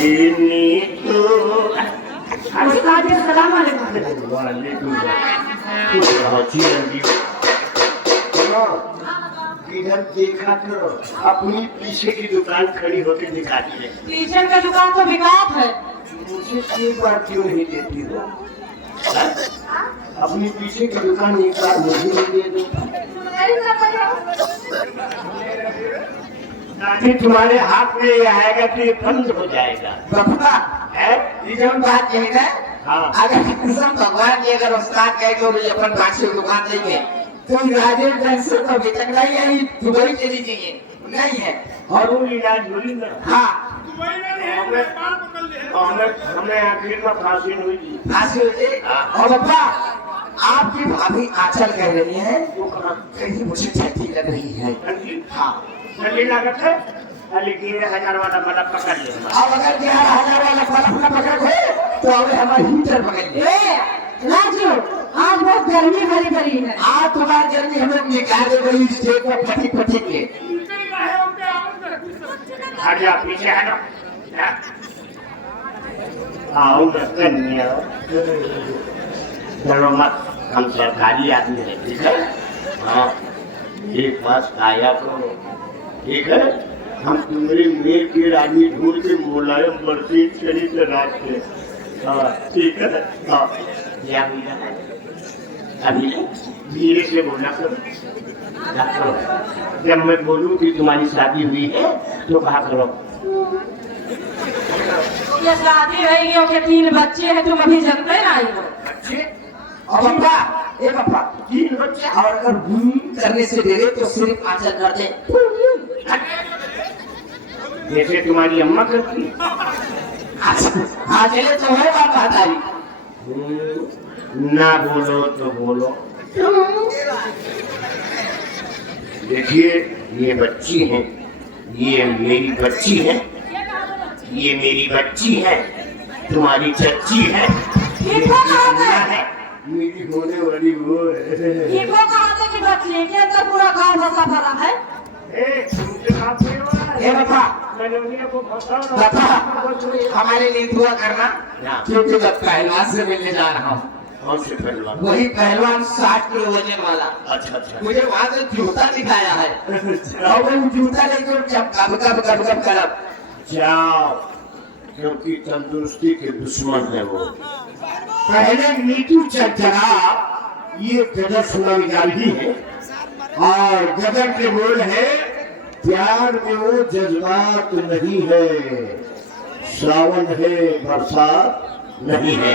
ये नीतू उस्ताद जी सलाम अलैकुम। वालेकुम इधर देखा करो, अपनी पीछे की दुकान खड़ी होकर दिखाती है। पीछे का दुकान तो बिकात है। मुझे एक बार क्यों नहीं देती हो? अपनी पीछे की दुकान एक बार मुझे नहीं दे दो। दादी तुम्हारे हाथ में ये आएगा तो ये बंद हो जाएगा। बाबा है? ये जो बात कही ना, हाँ। अगर कसम भगवान की अगर उस्ताद कहे कि मुझे अपन पास की दुकान देंगे तो राजेश बैंक से तो अभी तक नहीं है, दुबई चली जाइए नहीं है। और वो इलाज हुई ना? हाँ हमें आखिर में फांसी हुई थी। फांसी हो गई। और बाबा आपकी भाभी आंचल कह रही है वो कहाँ? कहीं मुझे ठंडी लग रही है। ठंडी? हाँ ठंडी लागत है? लेकिन 1000 वाला बल्ब पकड़ ले। अब अगर 11,000 वाला बल्ब न पकड़ तो अगर हमारी हीटर पकड़ ले। राजू आज बहुत गर्मी भरी भरी है। आज तुम्हारी गर्मी हम लोग निकाले गई स्टेट में फटी फटी के। हट जा पीछे हटो। आओ कन्या, चलो मत, हम सरकारी आदमी है, ठीक है? हाँ, एक पास आया करो, ठीक है? हम तुम्हारे मेर के आदमी ढूंढ के मुलायम बर्फी चली चलाते। हाँ ठीक है। हाँ क्या हुआ है? अभी धीरे से बोलना करो। जब मैं बोलूं कि तुम्हारी शादी हुई है तो कहा करो ये शादी रही हो के 3 बच्चे हैं, तुम अभी जलते ना आई हो। अच्छे। और पापा ए पापा 3 बच्चे और अगर करने से दे दे तो सिर्फ आंचल कर दे जैसे तुम्हारी अम्मा करती। हाँ चले तो है बात बताई। ना बोलो तो बोलो। देखिए ये बच्ची है, ये मेरी बच्ची है, ये मेरी बच्ची है, तुम्हारी चच्ची है, ये कहाँ है मेरी होने वाली वो है। ये को कहां की बच्ची है? के अंदर पूरा गांव बसा पड़ा है। ए पापा को फंसाओ। पापा हमारे लिए दुआ करना क्योंकि मैं पहलवान से मिलने जा रहा हूँ। कौन से पहलवान? वही पहलवान 60 किलो वजन वाला। अच्छा अच्छा। मुझे वहां से जूता दिखाया है और वो जूता लेकर जब कब करब जाओ, क्योंकि तंदुरुस्ती के दुश्मन है वो। पहले नीतू चढ़ा, ये गदर सुनाई जाती है और गदर के बोल है प्यार में वो जज्बात नहीं है, सावन है बरसात नहीं है।